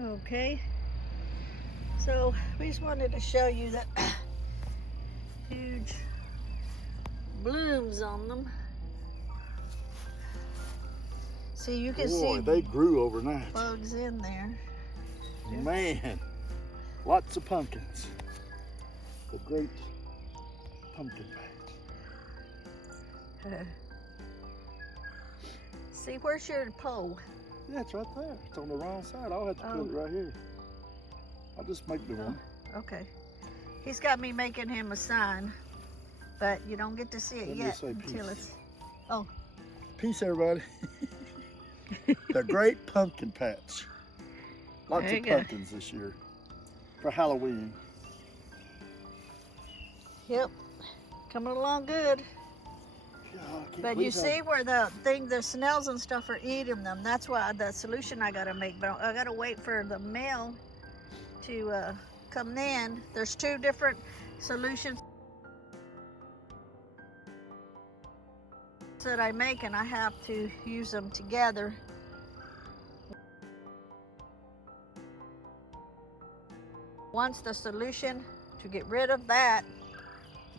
Okay, so we just wanted to show you that huge blooms on them. See, you can see they grew overnight. bugs in there. Man, lots of pumpkins. The great pumpkin patch. See, where's your pole? Yeah, it's right there. It's on the wrong side. I'll have to put it right here. I'll just make the one. Okay. He's got me making him a sign, but you don't get to see it yet until it's... Oh. Peace, everybody. The great pumpkin patch. Lots of pumpkins this year for Halloween. Yep. Coming along good. But you see where the snails and stuff are eating them. That's why the solution I gotta make. But I gotta wait for the male to come in. There's two different solutions that I make, and I have to use them together. One's the solution to get rid of that.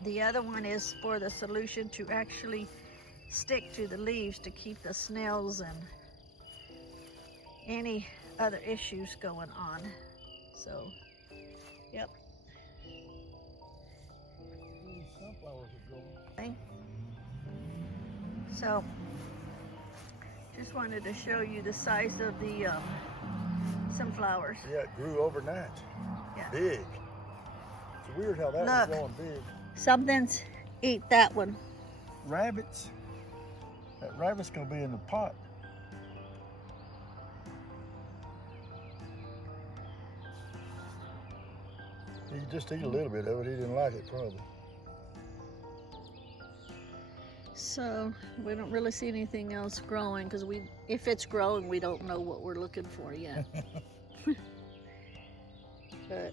The other one is for the solution to actually stick to the leaves to keep the snails and any other issues going on. So, yep. So, just wanted to show you the size of the sunflowers. Yeah, it grew overnight. Yeah. Big. It's weird how that was growing big. Something's eat that one. Rabbits. That rabbit's gonna be in the pot. He just ate a little bit of it. He didn't like it probably. So we don't really see anything else growing because if it's growing, we don't know what we're looking for yet. But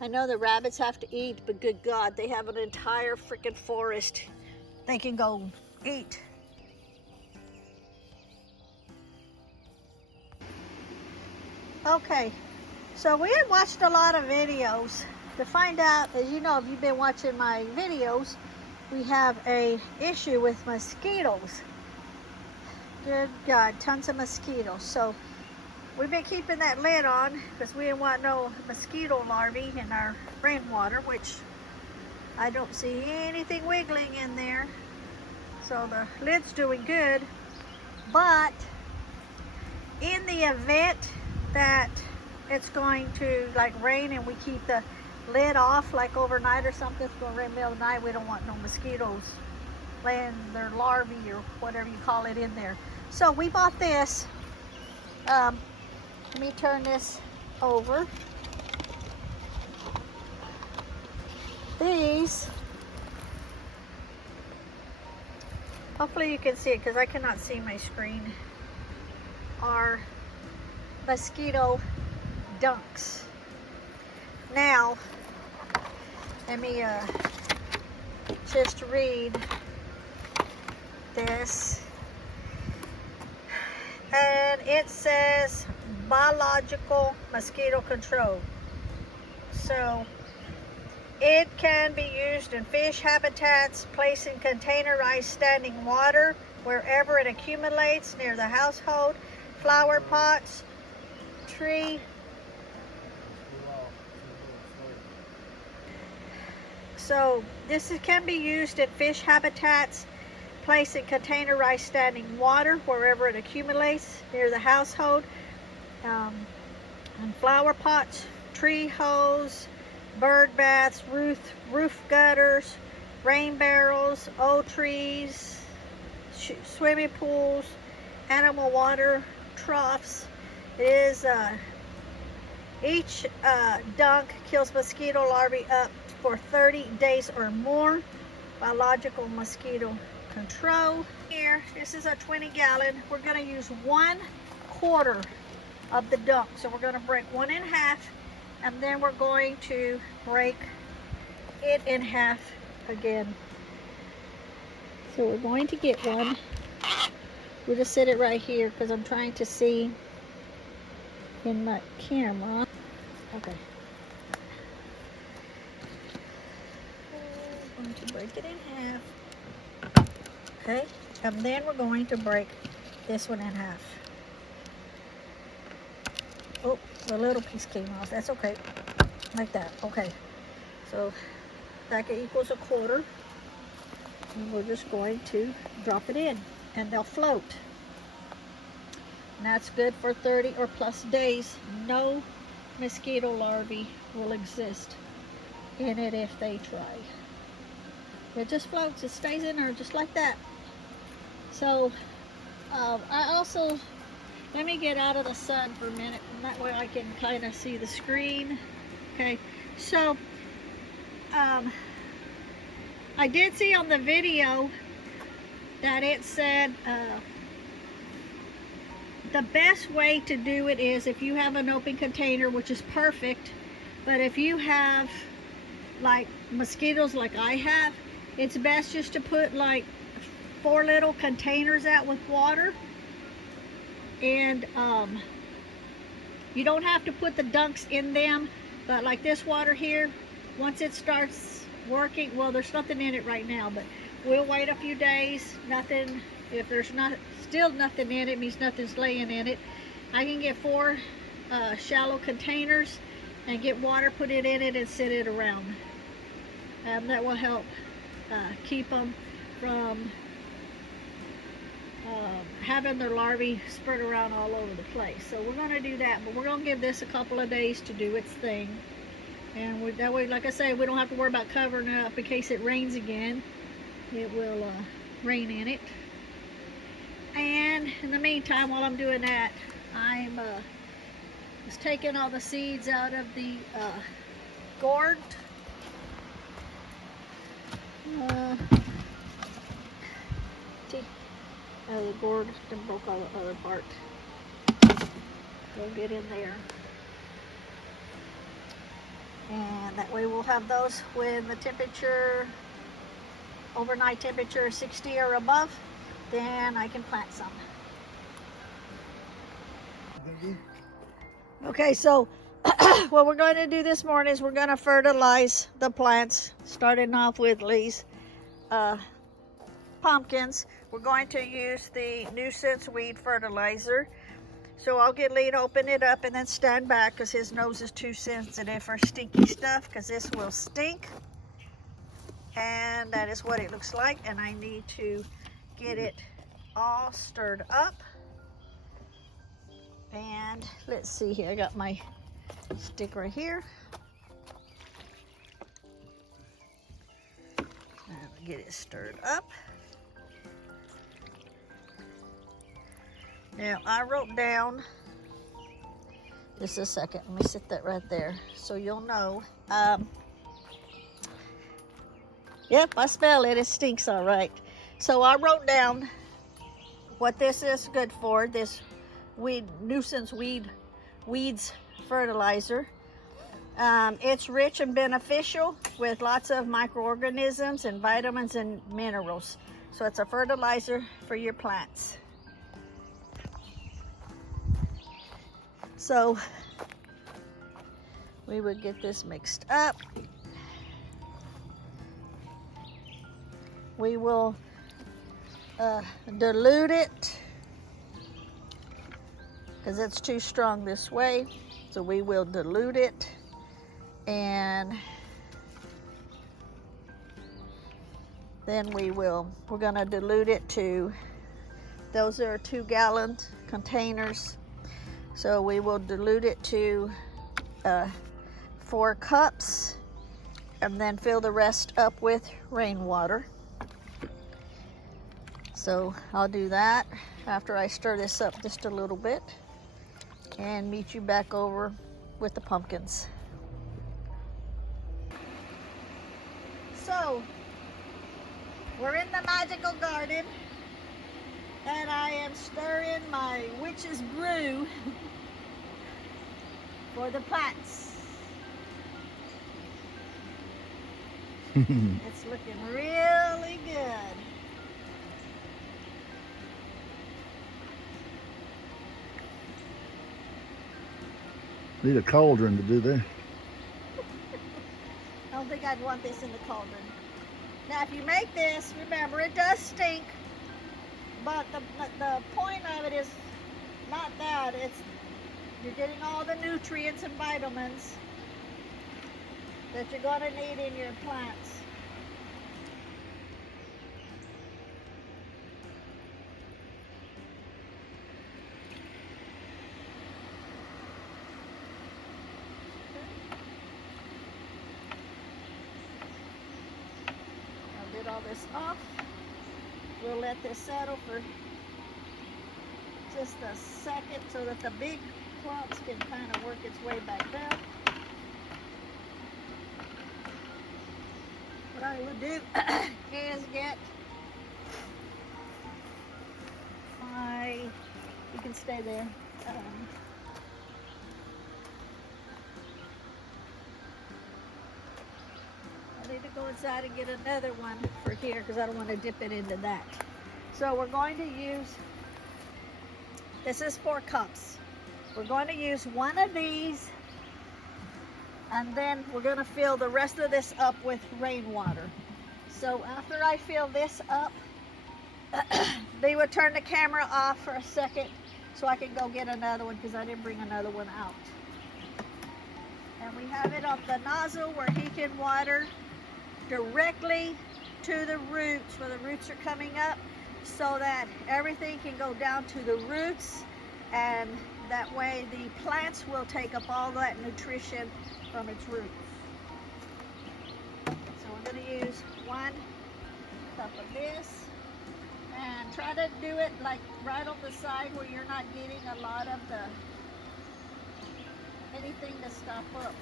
I know the rabbits have to eat, but good God, they have an entire freaking forest they can go eat. Okay, so we had watched a lot of videos to find out, as you know, if you've been watching my videos, we have a issue with mosquitoes. Good God, tons of mosquitoes. So we've been keeping that lid on because we didn't want no mosquito larvae in our rainwater, which I don't see anything wiggling in there. So the lid's doing good. But in the event that it's going to like rain and we keep the lid off like overnight or something, it's going to rain in the middle of the night, we don't want no mosquitoes laying their larvae or whatever you call it in there. So we bought this. Let me turn this over. These, hopefully you can see it because I cannot see my screen, are mosquito dunks. Now, let me just read this. And it says biological mosquito control. So it can be used in fish habitats, placed in containerized standing water wherever it accumulates near the household, flower pots, tree. So this can be used in fish habitats, placed in containerized standing water wherever it accumulates near the household, and flower pots, tree holes, bird baths, roof gutters, rain barrels, old trees, swimming pools, animal water troughs. It is each dunk kills mosquito larvae up for 30 days or more. Biological mosquito control. Here, this is a 20-gallon. We're going to use 1/4 of the dunk. So we're going to break one in half, and then we're going to break it in half again. So we're going to get one We'll just set it right here because I'm trying to see in my camera. Okay. We're going to break it in half. Okay, and then we're going to break this one in half. Oh, the little piece came off. That's okay. Like that. Okay. So that equals a quarter. And we're just going to drop it in, and they'll float. And that's good for 30 or plus days. No mosquito larvae will exist in it if they try. It just floats. It stays in there just like that. So I also, let me get out of the sun for a minute, and that way I can kind of see the screen. Okay, so I did see on the video that it said the best way to do it is if you have an open container, which is perfect, but if you have like mosquitoes like I have, it's best just to put like 4 little containers out with water, and you don't have to put the dunks in them, but like this water here, once it starts working, well, there's nothing in it right now, but we'll wait a few days. Nothing, if there's not still nothing in it, means nothing's laying in it. I can get 4 shallow containers and get water, put it in it, and set it around. That will help keep them from having their larvae spread around all over the place. So we're going to do that, but we're going to give this a couple of days to do its thing. And that way, like I say, we don't have to worry about covering it up in case it rains again. It will rain in it. And in the meantime, while I'm doing that, I'm just taking all the seeds out of the gourd. The gourd, then broke all the other part. Go get in there. And that way we'll have those when the temperature, overnight temperature, 60 or above, then I can plant some. Okay, so what we're going to do this morning is we're going to fertilize the plants, starting off with these pumpkins. We're going to use the Nuisance weed fertilizer. So I'll get Lee to open it up and then stand back because his nose is too sensitive for stinky stuff, because this will stink. And that is what it looks like. And I need to get it all stirred up. And let's see here, I got my stick right here. I'll get it stirred up. Now I wrote down, just a second, let me set that right there so you'll know. Yep, I smell it, it stinks all right. So I wrote down what this is good for, this Nuisance weeds fertilizer. It's rich and beneficial with lots of microorganisms and vitamins and minerals. So it's a fertilizer for your plants. So we would get this mixed up. We will dilute it because it's too strong this way. So we will dilute it, and then we're gonna dilute it to, those are 2-gallon containers. So we will dilute it to 4 cups and then fill the rest up with rainwater. So I'll do that after I stir this up just a little bit and meet you back over with the pumpkins. So we're in the magical garden, and I am stirring my witch's brew for the plants. It's looking really good. Need a cauldron to do that. I don't think I'd want this in the cauldron. Now, if you make this, remember it does stink, but the point of it is not that. It's you're getting all the nutrients and vitamins that you're going to need in your plants. All this off. We'll let this settle for just a second so that the big clumps can kind of work its way back down. What I will do is get my, you can stay there. I need to go inside and get another one for here because I don't want to dip it into that. So we're going to use, this is 4 cups. We're going to use one of these, and then we're going to fill the rest of this up with rainwater. So after I fill this up, they would turn the camera off for a second so I can go get another one because I didn't bring another one out. And we have it on the nozzle where he can water directly to the roots where the roots are coming up, so that everything can go down to the roots, and that way the plants will take up all that nutrition from its roots. So we're going to use 1 cup of this, and try to do it like right on the side where you're not getting a lot of anything to stop up.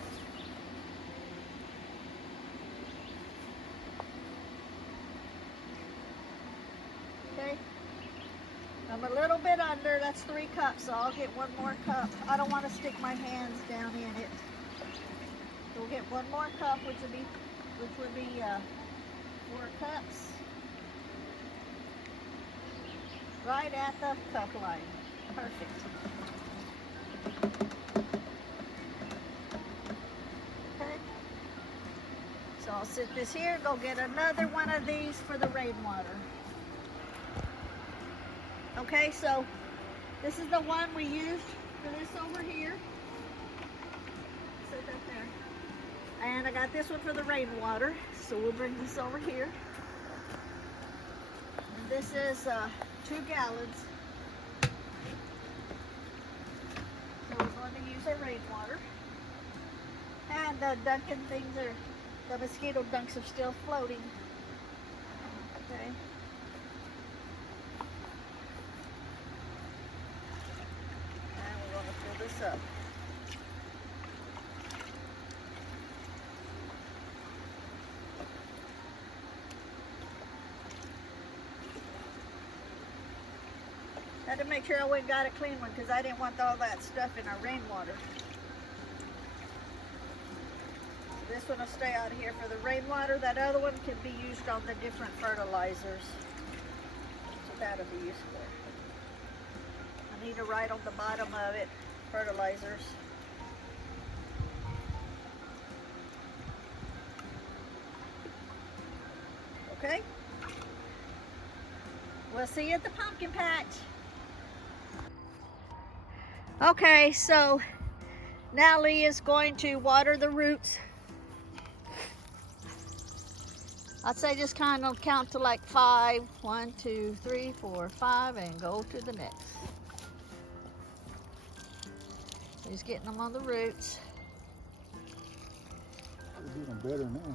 Okay, I'm a little bit under, that's 3 cups, so I'll get 1 more cup. I don't want to stick my hands down in it. So we'll get 1 more cup, which would be 4 cups. Right at the cup line. Perfect. Okay. So I'll sit this here and go get another one of these for the rainwater. Okay, so this is the one we used for this over here. Set that there. And I got this one for the rainwater, so we'll bring this over here. And this is 2 gallons. So we're going to use our rainwater. And the Dunkin' things are, the mosquito dunks are still floating. Okay. This up. I had to make sure I went and got a clean one because I didn't want all that stuff in our rainwater. So this one will stay out of here for the rainwater. That other one can be used on the different fertilizers. So that'll be useful. I need to write on the bottom of it, fertilizers. Okay? We'll see you at the pumpkin patch. Okay, so now Lee is going to water the roots. I'd say just kind of count to like 5. 1, 2, 3, 4, 5, and go to the next. He's getting them on the roots. They're doing better now.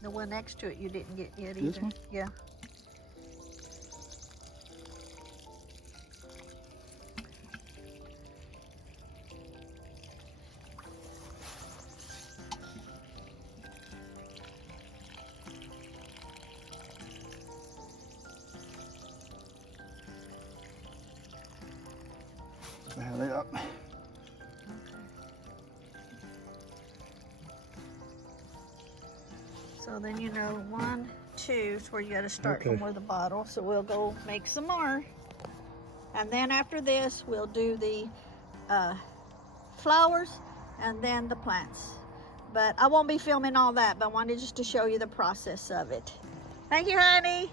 The one next to it you didn't get yet either. This one? Yeah. So then you know 1, 2 is where you got to start Okay. from with the bottle. So we'll go make some more. And then after this, we'll do the flowers and then the plants. But I won't be filming all that, but I wanted just to show you the process of it. Thank you, honey.